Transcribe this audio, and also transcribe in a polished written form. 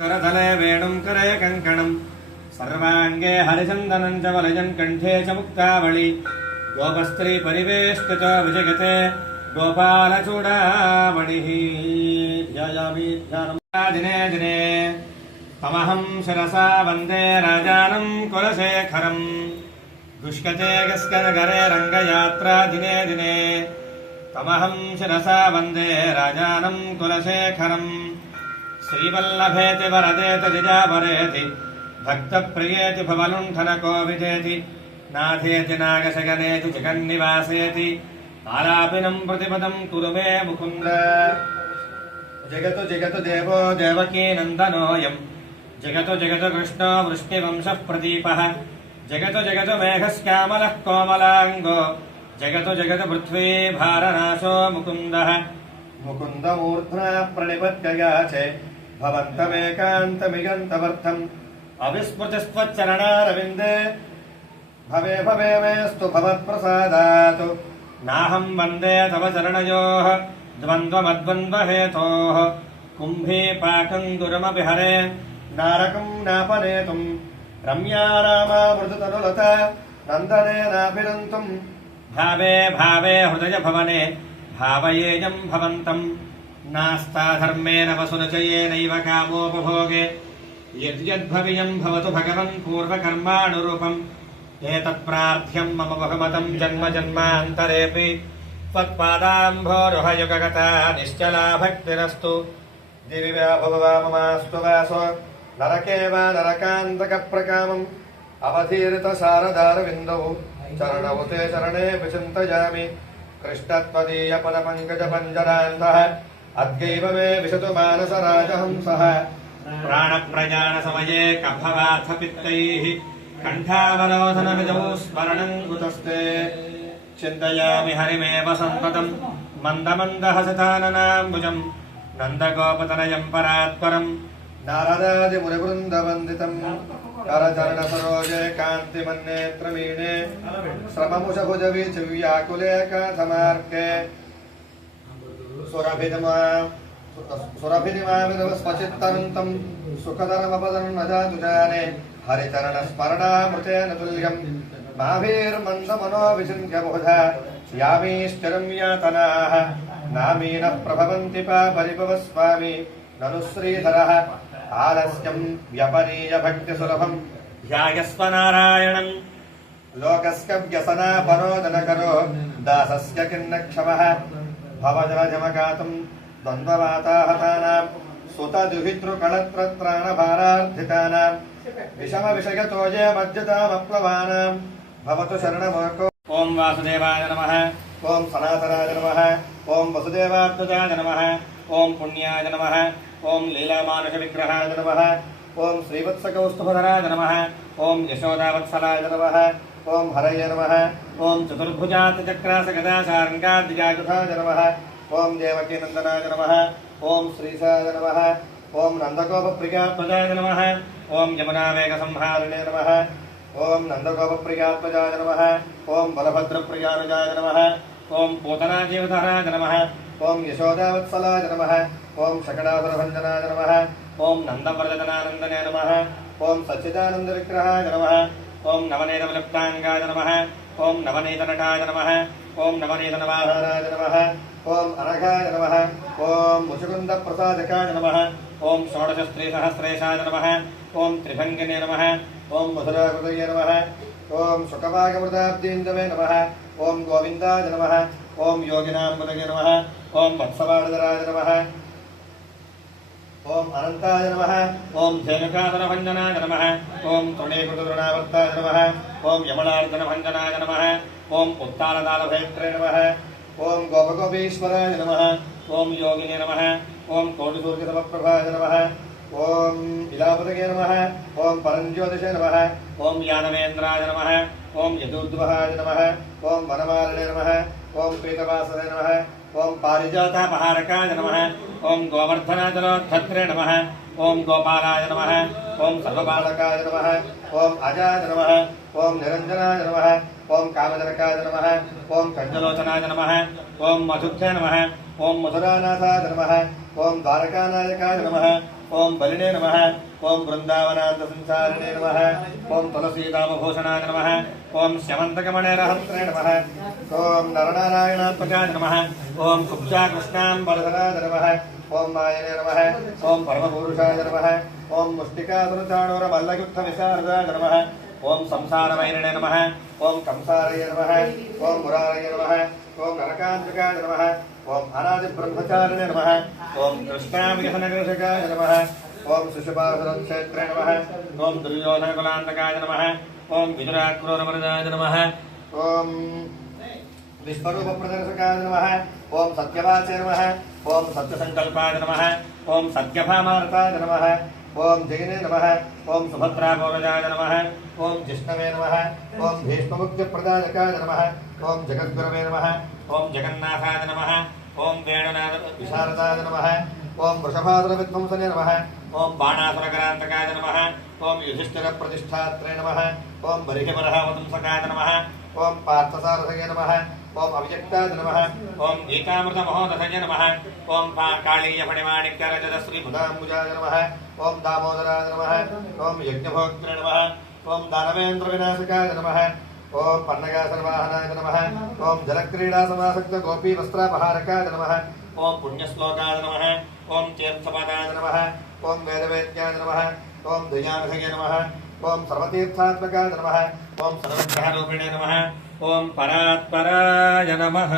करतले वेणुं करे कङ्कणं सर्वाङ्गे हरिचन्दनं च वलयं कण्ठे च मुक्तावळि गोपस्त्री परिवेष्टितो विजयते गोपालचूडामणिः ध्यायामि ध्यानं दिने दिने तमहं शिरसा वन्दे राजानं कुलशेखरम् दुष्कते गस्कनगरे रङ्गयात्रा दिने दिने तमहं शिरसा वन्दे राजानं कुलशेखरम् श्रीवल्लभेति वरदेति दिजावरेति भक्तप्रियेति भवलुण्ठनकोविदेति नाथेति नागशगनेति जगन्निवासेति आलापिनं प्रतिपदं कुरु मे मुकुन्द जगतु जगतु देवो देवकीनन्दनोऽयं जगतु जगतु कृष्णो वृष्णिवंशः प्रदीपः जगतु जगतु मेघश्यामलः कोमलाङ्गो जगतु जगतु पृथ्वी भारनाशो मुकुन्दः मुकुन्दमूर्ध्ना प्रणिपत्ययाचे भवन्तमेकान्तमिगन्तवर्थम् अविस्मृतिस्त्वच्चरणारविन्दे भवे भवे मेऽस्तु भवत्प्रसादात् नाहं वन्दे तव चरणयोः द्वन्द्वमद्वन्द्वहेतोः कुम्भीपाकं दुरमपि हरे नारकं नापनेतुं रम्या रामा मृदुतनुलता नन्दनेनाभिरन्तुम् भावे भावे हृदयभवने भावयेयं भवन्तम् नास्ता धर्मेण वसुरचयेनैव कामोपभोगे यद्यद्भवियं भवतु भगवन् पूर्वकर्मानुरूपम् एतत्प्रार्थ्यं मम बहुमतं जन्म जन्मान्तरेऽपि त्वत्पादाम्भोरुहयुगगता निश्चला भक्तिरस्तु दिवि वा भुवि ममास्तु वासो नरके वा नरकान्तकप्रकामम् अवधीरितशारदारविन्दौ चरणौ ते चरणे विचिन्तयामि कृष्णत्वदीयपदपङ्कजपञ्जरान्तः अद्यैव मे विशतु मानसराजहंसः प्राणप्रयाणसमये कफवार्थपित्तैः कण्ठावरोधनविधौ स्मरणं कुतस्ते चिन्तयामि हरिमेव सम्पदं मन्दमन्दहसताननाम्बुजं नन्दगोपतनयं परात्परं नारदादिमुनिवृन्दवन्दितम् करचरणसरोजे कान्तिमन्नेत्रमीणे श्रममुषभुजवीचिव्याकुले काथमार्गे सुरभिनिमाविदवस्वचित्तनन्तं सुखदरमपदन्नजातु जाने हरिचरणस्मरणामृतेन तुल्यं माभिर्मन्दमनोविचिन्त्यबुधा यामीश्चिरं यातनाः नामीनः प्रभवन्ति पापरिभवस्वामी ननु श्रीधरः आलस्यं व्यपनीय भक्तिसुलभं ध्यायस्व नारायणं लोकस्य व्यसनापरोदनकरो दासस्य किन्न क्षमः भवजलजमगातुं द्वन्द्ववाताहतानां सुतदुहितृकळत्रत्राणभारार्थितानां विषमविषयतोजे मज्जतामप्लवानां भवतु शरणमोको ॐ वासुदेवाय नमः ॐ सनातनाय नमः ॐ वसुदेवात्मजाय नमः ॐ पुण्याय नमः ॐ लीलामानुषविग्रहाय नमः ॐ श्रीवत्सकौस्तुभधराय नमः ॐ यशोदावत्सलाय नमः ॐ हरये नमः ॐ चतुर्भुजातचक्रासगदाशार्ङ्गाद्विजायुधाय नमः ॐ देवकीनन्दनाय नमः ॐ श्रीशाय नमः ॐ नन्दगोपप्रियात्मजाय नमः ॐ यमुनावेगसंहारिणे नमः ॐ नन्दगोपप्रियात्मजाय नमः ॐ बलभद्रप्रियानुजाय नमः ॐ पूतनाजीवधराय नमः ॐ यशोदावत्सलाय नमः ॐ शकटासुरभञ्जनाय नमः ॐ नन्दव्रजनानन्दने नमः ॐ सच्चिदानन्दविग्रहाय नमः ॐ नवनीतविलुप्ताङ्गाय नमः ॐ नवनीतनटाय नमः ॐ नवनीतनवाहाराय नमः ॐ अनघाय नमः ॐ मुचुकुन्दप्रसादकाय नमः ॐ षोडशस्त्रीसहस्रेशाय नमः ॐ त्रिभङ्गिने नमः ॐ मधुराकृतये नमः ॐ शुकवागमृताब्दीन्दवे नमः ॐ गोविन्दाय नमः ॐ योगिनाम्बुदगे नमः ॐ वत्सवाडधराय नमः ॐ अनन्ताय नमः ॐ धेनुकाधनभञ्जनाय नमः ॐ तृणीकृततृणावर्ताय नमः ॐ यमलार्दनभञ्जनाय नमः ॐ उत्तालतालभेत्रे नमः ॐ गोपगोपीश्वराय नमः ॐ योगिने नमः ॐ कोटिसूर्यसमप्रभाय नमः ॐ इलापदगे नमः ॐ परञ्ज्योतिषे नमः ॐ यादवेन्द्राय नमः ॐ यदुद्वहाय नमः ॐ वनमालिने नमः ॐ पीतवासने नमः ॐ पारिजातापहारकाय नमः ॐ गोवर्धनाचलोद्धत्रे नमः ॐ गोपालाय नमः ॐ सर्वबालकाय नमः ॐ अजाय नमः ॐ निरञ्जनाय नमः ॐ कामजनकाय नमः ॐ कञ्जलोचनाय नमः ॐ मधुभ्ये नमः ॐ मधुरानाथाय नमः ॐ द्वारकानायकाय नमः ఓం బలినే నమః ఓం బృందావనాంత సంచారిణే నమః ఓం తులసీదామభూషణాయ నమః ఓం శమంతకమణేరహంత్రే నమః ఓం నరనారాయణాత్మకాయ నమః ఓం కుబ్జాకృష్ణాంబరధరాయ నమః ఓం మాయనే నమః ఓం పరమపురుషాయ నమః ఓం ముష్టికాసురచాణూరమల్లయుద్ధ విశారదాయ నమః ఓం సంసారవైరిణే నమః ఓం కంసారయ నమః ఓం మురారయ నమః ఓం నరకాంతకాయ నమః ఓం అనాది బ్రహ్మచారిణే నమః ఓం కృష్ణావికసనకృషకాయ నమః ఓం శిశుపాసురక్షేత్రే నమః ఓం దుర్యోధనకులాంతకాయ నమః ఓం విదురాక్రూరమృదాయ నమః ఓం విశ్వరూపప్రదర్శకాయ నమః ఓం సత్యవాచే నమః ఓం సత్యసంకల్పాయ నమః ఓం సత్యభామార్తాయ నమః ఓం జయనే నమః ఓం సుభద్రాపౌరజాయ నమః ఓం జిష్ణవే నమః ఓం భీష్మముక్తిప్రదాయకాయ నమః ఓం జగద్గురవే నమః ఓం జగన్నాథాయ నమః ఓం వేణునాథ విశారదాయ నమః ఓం వృషభాసుర విధ్వంసనే నమః ఓం బాణాసురకరాంతకాయ నమః ఓం యుధిష్ఠిర ప్రతిష్టాత్రే నమః ఓం బరిహిబలహవతంసకాయ నమః ఓం పార్థసారథయ నమః ఓం అవ్యక్తాయ నమః ఓం ఏకామృత మహోదధయ నమః ఓం కాళీయ ఫణిమాణిక్యరజత శ్రీముదాంబుజాయ నమః ఓం దామోదరాయ నమః ఓం యజ్ఞభోక్త్రే నమః ఓం దానవేంద్ర వినాశకాయ నమః ఓం పన్నగాసనవాహనాయ నమః ఓం జలక్రీడా సమాసక్త గోపీ వస్త్రాపహారకాయ నమః ఓం పుణ్యశ్లోకాయ నమః ఓం తీర్థపదాయ నమః ఓం వేదవేద్యాయ నమః ఓం దయానిధయ నమః ఓం సర్వతీర్థాత్మకాయ నమః ఓం సర్వగ్రహరూపిణే నమః ఓం పరాత్పరాయ నమః